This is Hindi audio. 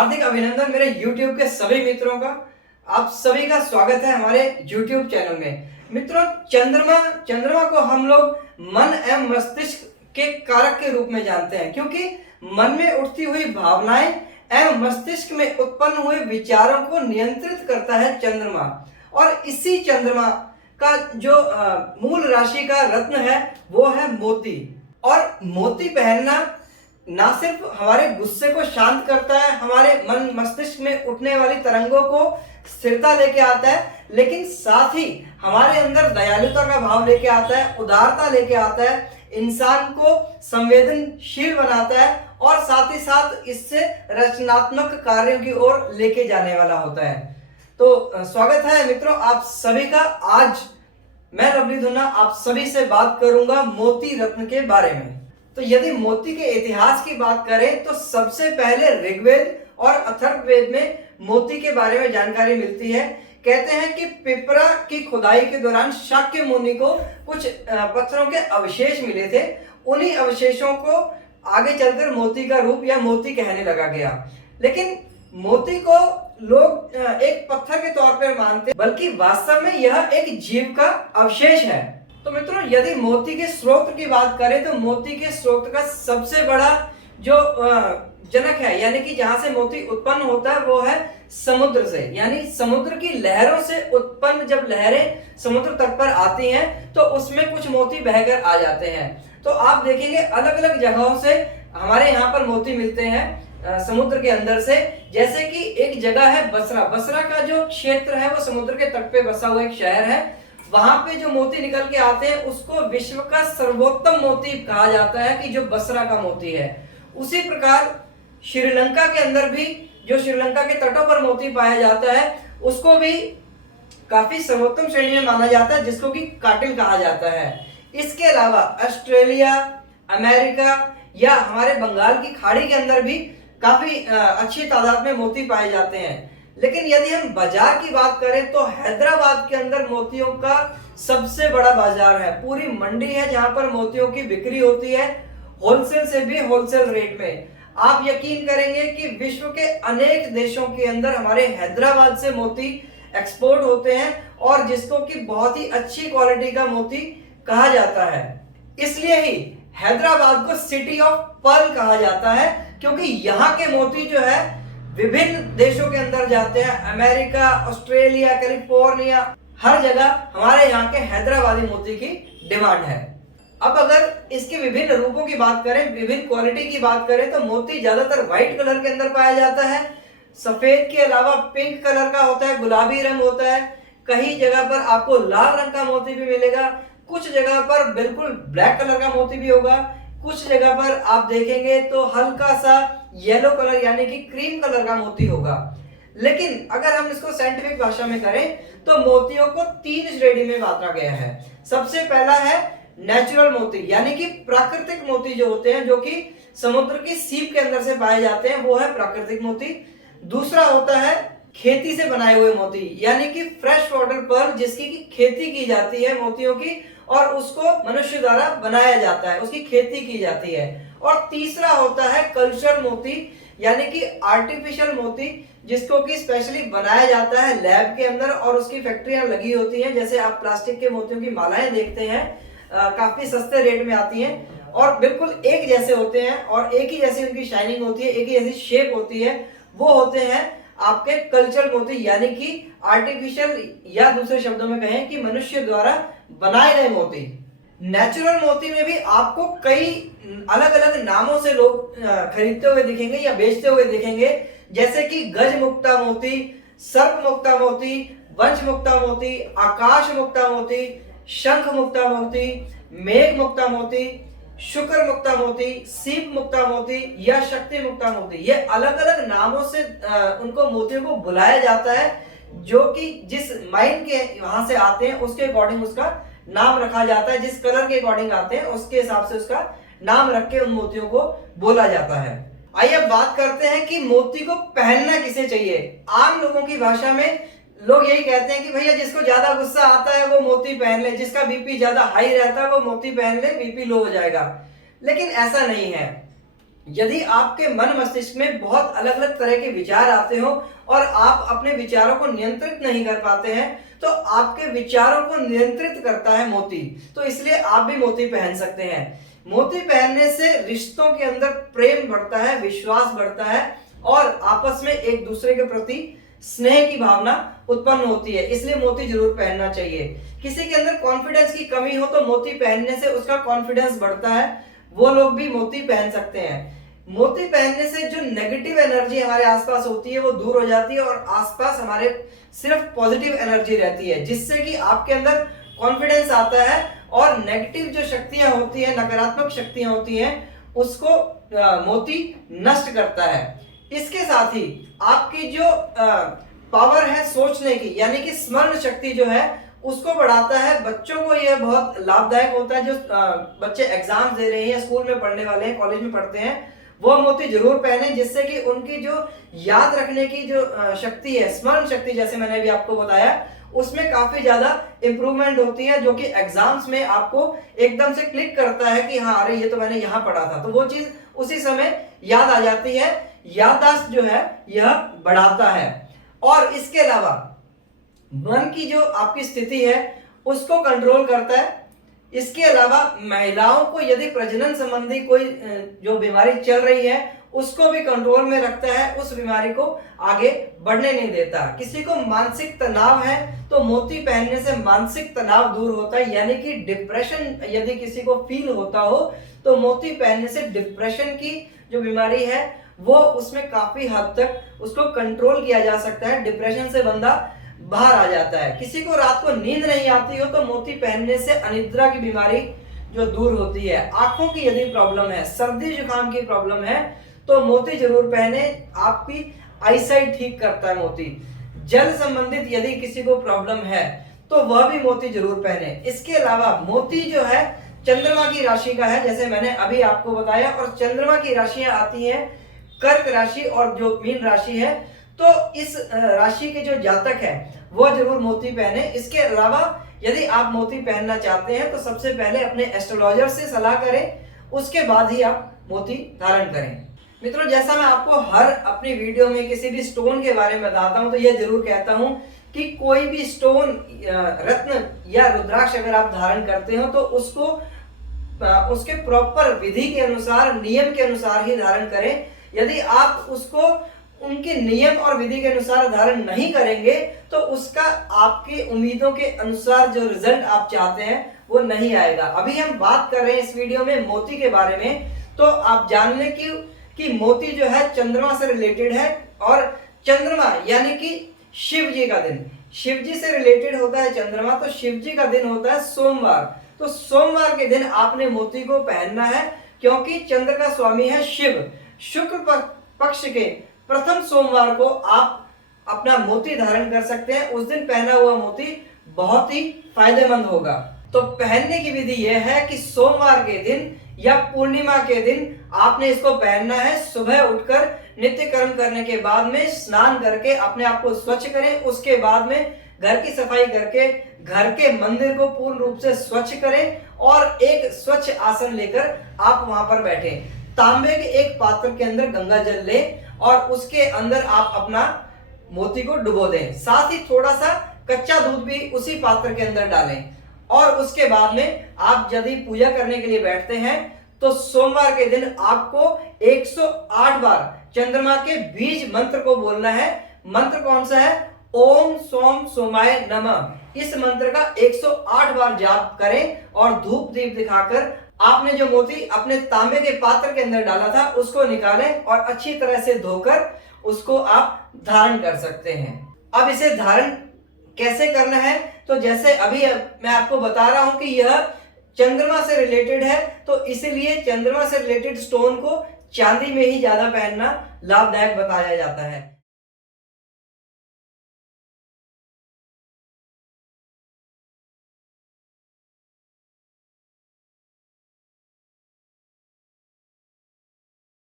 हार्दिक अभिनंदन मेरे YouTube के सभी मित्रों का। आप सभी का स्वागत है हमारे YouTube चैनल में। मित्रों, चंद्रमा चंद्रमा को हम लोग मन एवं मस्तिष्क के कारक के रूप में जानते हैं, क्योंकि मन में उठती हुई भावनाएं एवं मस्तिष्क में उत्पन्न हुए विचारों को नियंत्रित करता है चंद्रमा। और इसी चंद्रमा का जो मूल राशि का रत्न है वो है मोती। और मोती पहनना ना सिर्फ हमारे गुस्से को शांत करता है, हमारे मन मस्तिष्क में उठने वाली तरंगों को स्थिरता लेके आता है, लेकिन साथ ही हमारे अंदर दयालुता का भाव लेके आता है, उदारता लेके आता है, इंसान को संवेदनशील बनाता है और साथ ही साथ इससे रचनात्मक कार्यों की ओर लेके जाने वाला होता है। तो स्वागत है मित्रों आप सभी का। आज मैं लवली धुन्ना आप सभी से बात करूंगा मोती रत्न के बारे में। तो यदि मोती के इतिहास की बात करें तो सबसे पहले ऋग्वेद और अथर्ववेद में मोती के बारे में जानकारी मिलती है। कहते हैं कि पिपरा की खुदाई के दौरान शाक्य मुनि को कुछ पत्थरों के अवशेष मिले थे। उन्हीं अवशेषों को आगे चलकर मोती का रूप या मोती कहने लगा गया। लेकिन मोती को लोग एक पत्थर के तौर पर मानते, बल्कि वास्तव में यह एक जीव का अवशेष है। तो मित्रों, यदि मोती के स्रोत की बात करें तो मोती के स्रोत का सबसे बड़ा जो जनक है, यानी कि जहां से मोती उत्पन्न होता है वो है समुद्र से। यानी समुद्र की लहरों से उत्पन्न जब लहरें समुद्र तट पर आती हैं तो उसमें कुछ मोती बहकर आ जाते हैं। तो आप देखेंगे अलग अलग जगहों से हमारे यहाँ पर मोती मिलते हैं समुद्र के अंदर से। जैसे कि एक जगह है बसरा। बसरा का जो क्षेत्र है वो समुद्र के तट पे बसा हुआ एक शहर है। वहां पे जो मोती निकल के आते हैं उसको विश्व का सर्वोत्तम मोती कहा जाता है, कि जो बसरा का मोती है। उसी प्रकार श्रीलंका के अंदर भी जो श्रीलंका के तटों पर मोती पाया जाता है उसको भी काफी सर्वोत्तम श्रेणी में माना जाता है, जिसको कि काटिल कहा जाता है। इसके अलावा ऑस्ट्रेलिया, अमेरिका या हमारे बंगाल की खाड़ी के अंदर भी काफी अच्छी तादाद में मोती पाए जाते हैं। लेकिन यदि हम बाजार की बात करें तो हैदराबाद के अंदर मोतियों का सबसे बड़ा बाजार है। पूरी मंडी है जहां पर मोतियों की बिक्री होती है, होलसेल से भी होलसेल रेट में। आप यकीन करेंगे कि विश्व के अनेक देशों के अंदर हमारे हैदराबाद से मोती एक्सपोर्ट होते हैं, और जिसको कि बहुत ही अच्छी क्वालिटी का मोती कहा जाता है। इसलिए ही हैदराबाद को सिटी ऑफ पर्ल कहा जाता है, क्योंकि यहाँ के मोती जो है विभिन्न देशों के अंदर जाते हैं। अमेरिका, ऑस्ट्रेलिया, कैलिफोर्निया, हर जगह हमारे यहाँ के हैदराबादी मोती की डिमांड है। अब अगर इसके विभिन्न रूपों की बात करें, विभिन्न क्वालिटी की बात करें, तो मोती ज्यादातर व्हाइट कलर के अंदर पाया जाता है। सफेद के अलावा पिंक कलर का होता है, गुलाबी रंग होता है। कई जगह पर आपको लाल रंग का मोती भी मिलेगा, कुछ जगह पर बिल्कुल ब्लैक कलर का मोती भी होगा, कुछ जगह पर आप देखेंगे तो हल्का सा येलो कलर यानी कि क्रीम कलर का मोती होगा। लेकिन अगर हम इसको साइंटिफिक भाषा में करें तो मोतियों को 3 श्रेणी में बांटा गया है। सबसे पहला है नेचुरल मोती, यानी कि प्राकृतिक मोती जो होते हैं, जो कि समुद्र की सीप के अंदर से पाए जाते हैं, वो है प्राकृतिक मोती। दूसरा होता है खेती से बनाए हुए मोती, यानी कि फ्रेश वाटर पर्ल, जिसकी की खेती की जाती है मोतियों की, और उसको मनुष्य द्वारा बनाया जाता है, उसकी खेती की जाती है। और तीसरा होता है कल्चर मोती, यानी कि आर्टिफिशियल मोती, जिसको कि स्पेशली बनाया जाता है लैब के अंदर और उसकी फैक्ट्रियां लगी होती हैं। जैसे आप प्लास्टिक के मोतियों की मालाएं देखते हैं, काफी सस्ते रेट में आती हैं और बिल्कुल एक जैसे होते हैं और एक ही जैसी उनकी शाइनिंग होती है, एक ही जैसी शेप होती है। वो होते हैं आपके कल्चर मोती, यानी कि आर्टिफिशियल, या दूसरे शब्दों में कहें कि मनुष्य द्वारा बनाए गए मोती। नेचुरल मोती में भी आपको कई अलग अलग नामों से लोग खरीदते हुए दिखेंगे या बेचते हुए दिखेंगे, जैसे कि गज मुक्ता मोती, सर्प मुक्ता मोती, वंश मुक्ता मोती, आकाश मुक्ता मोती, शंख मुक्ता मोती, मेघ मुक्ता मोती, शुक्र मुक्ता मोती, सीप मुक्ता मोती या शक्ति मुक्ता मोती। ये अलग अलग नामों से उनको मोतियों को बुलाया जाता है, जो कि जिस माइंड के वहां से आते हैं उसके अकॉर्डिंग उसका नाम रखा जाता है। जिस कलर के अकॉर्डिंग आते हैं उसके हिसाब से उसका नाम रख के उन मोतियों को बोला जाता है। आइए अब बात करते हैं कि मोती को पहनना किसे चाहिए। आम लोगों की भाषा में लोग यही कहते हैं कि भैया जिसको ज्यादा गुस्सा आता है वो मोती पहन ले, जिसका बीपी ज्यादा हाई रहता है वो मोती पहन ले, बीपी लो हो जाएगा। लेकिन ऐसा नहीं है। यदि आपके मन मस्तिष्क में बहुत अलग अलग तरह के विचार आते हो और आप अपने विचारों को नियंत्रित नहीं कर पाते हैं, तो आपके विचारों को नियंत्रित करता है मोती। तो इसलिए आप भी मोती पहन सकते हैं। मोती पहनने से रिश्तों के अंदर प्रेम बढ़ता है, विश्वास बढ़ता है और आपस में एक दूसरे के प्रति स्नेह की भावना उत्पन्न होती है। इसलिए मोती जरूर पहनना चाहिए। किसी के अंदर कॉन्फिडेंस की कमी हो तो मोती पहनने से उसका कॉन्फिडेंस बढ़ता है, वो लोग भी मोती पहन सकते हैं। मोती पहनने से जो नेगेटिव एनर्जी हमारे आसपास होती है वो दूर हो जाती है और आसपास हमारे सिर्फ पॉजिटिव एनर्जी रहती है, जिससे कि आपके अंदर कॉन्फिडेंस आता है और नेगेटिव जो शक्तियां होती है, नकारात्मक शक्तियां होती हैं, उसको मोती नष्ट करता है। इसके साथ ही आपकी जो पावर है सोचने की, यानी कि स्मरण शक्ति जो है उसको बढ़ाता है। बच्चों को यह बहुत लाभदायक होता है। जो बच्चे एग्जाम दे रहे हैं, स्कूल में पढ़ने वाले हैं, कॉलेज में पढ़ते हैं, वो मोती जरूर पहने, जिससे कि उनकी जो याद रखने की जो शक्ति है, स्मरण शक्ति, जैसे मैंने अभी आपको बताया, उसमें काफी ज्यादा इंप्रूवमेंट होती है, जो कि एग्जाम्स में आपको एकदम से क्लिक करता है कि हाँ अरे ये तो मैंने यहाँ पढ़ा था, तो वो चीज उसी समय याद आ जाती है। याददाश्त जो है यह बढ़ाता है। और इसके अलावा मन की जो आपकी स्थिति है उसको कंट्रोल करता है। इसके अलावा महिलाओं को यदि प्रजनन संबंधी कोई जो बीमारी चल रही है उसको भी कंट्रोल में रखता है, उस बीमारी को आगे बढ़ने नहीं देता। किसी को मानसिक तनाव है तो मोती पहनने से मानसिक तनाव दूर होता है, यानी कि डिप्रेशन यदि किसी को फील होता हो तो मोती पहनने से डिप्रेशन की जो बीमारी है वो उसमें काफी हद तक उसको कंट्रोल किया जा सकता है। डिप्रेशन से बंदा बाहर आ जाता है। किसी को रात को नींद नहीं आती हो तो मोती पहनने से अनिद्रा की बीमारी जो दूर होती है। आंखों की यदि प्रॉब्लम है, सर्दी जुकाम की प्रॉब्लम है, तो मोती जरूर पहने, आपकी आईसाइट ठीक करता है मोती। जल संबंधित यदि किसी को प्रॉब्लम है तो वह भी मोती जरूर पहने। इसके अलावा मोती जो है चंद्रमा की राशि का है, जैसे मैंने अभी आपको बताया, और चंद्रमा की राशियां आती हैं कर्क राशि और जो मीन राशि है, तो इस राशि के जो जातक है वो जरूर मोती पहने। इसके अलावा यदि आप मोती पहनना चाहते हैं तो सबसे पहले अपने एस्ट्रोलॉजर से सलाह करें, उसके बाद ही आप मोती धारण करें। मित्रों, जैसा मैं आपको हर अपनी वीडियो में किसी भी स्टोन के बारे में बताता हूं तो यह जरूर कहता हूं कि कोई भी स्टोन, रत्न या रुद्राक्ष अगर आप धारण करते हो तो उसको उसके प्रॉपर विधि के अनुसार, नियम के अनुसार ही धारण करें। यदि आप उसको उनके नियम और विधि के अनुसार धारण नहीं करेंगे तो उसका आपकी उम्मीदों के अनुसार जो रिजल्ट आप चाहते हैं वो नहीं आएगा। अभी हम बात कर रहे हैं इस वीडियो में मोती के बारे में, तो आप जान लें कि मोती जो है चंद्रमा से रिलेटेड है, और चंद्रमा यानी कि शिव जी का दिन, शिव जी से रिलेटेड होता है चंद्रमा, तो शिव जी का दिन होता है सोमवार। तो सोमवार के दिन आपने मोती को पहनना है, क्योंकि चंद्र का स्वामी है शिव। शुक्ल पक्ष के प्रथम सोमवार को आप अपना मोती धारण कर सकते हैं। उस दिन पहना हुआ मोती बहुत ही फायदेमंद होगा। तो पहनने की विधि यह है कि सोमवार के दिन या पूर्णिमा के दिन आपने इसको पहनना है। सुबह उठकर नित्य कर्म करने के बाद में स्नान करके अपने आप को स्वच्छ करें। उसके बाद में घर की सफाई करके घर के मंदिर को पूर्ण रूप से स्वच्छ करें और एक स्वच्छ आसन लेकर आप वहां पर बैठें। तांबे के एक पात्र के अंदर गंगा जल लें और उसके अंदर आप अपना मोती को डुबो दें। साथ ही थोड़ा सा कच्चा दूध भी उसी पात्र के अंदर डालें। और उसके बाद में आप यदि पूजा करने के लिए बैठते हैं तो सोमवार के दिन आपको 108 बार चंद्रमा के बीज मंत्र को बोलना है। मंत्र कौन सा है? ओम सोम सोमाय नमः। इस मंत्र का 108 बार जाप करें और धूप दीप दिखाकर आपने जो मोती अपने तांबे के पात्र के अंदर डाला था उसको निकालें और अच्छी तरह से धोकर उसको आप धारण कर सकते हैं। अब इसे धारण कैसे करना है? तो जैसे अभी मैं आपको बता रहा हूं कि यह चंद्रमा से रिलेटेड है, तो इसीलिए चंद्रमा से रिलेटेड स्टोन को चांदी में ही ज्यादा पहनना लाभदायक बताया जाता है।